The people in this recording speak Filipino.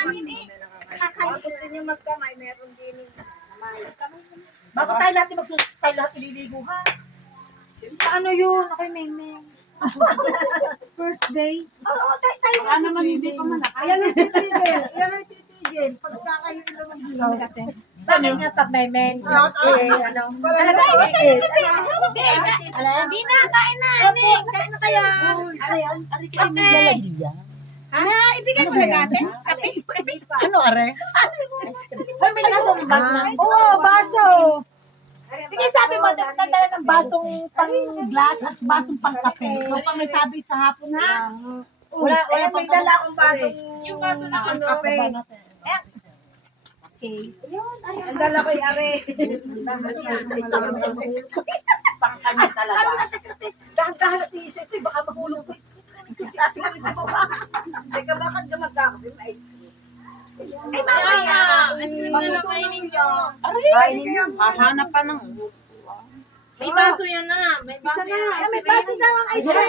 namin eh. Bakit din yung magkamay, meron din yung kamay. Bago tayo lahat tayo lahat ililigo ha. Ano yun? Ako'y may. First day. Oo, tayo Baka naman hindi pa malaki. Ayan ang titigil. Ayan ang titigil. Pagka kayo ilang ang bilaw. Bakit nga pag may men? Ano? Talaga Hindi na, kain na. Kain na kaya. Ano yan? Okay. Ha? Ibigay mo na natin? Kape? Ano, are? Hoy, may nagong Oo, baso. Sige, sabi mo, nagdala ng basong pang glass at basong pang kape. Ikaw pa may sabi sa hapon, ha? Wala, may dala akong basong Yung baso na ano. kape. Okay. Ang dala ko yung are. Pangkanya talaga. Dahan-dahan at iisip ko, baka mahulog ko. Ating kami sa baba. Teka, bakit ka magkakape? May ice cream. Ay, mamaya. Ice cream na lang kainin nyo. Kainin kayo. Hanap pa ng. May baso yan na. May baso yan. May baso daw ang ice cream.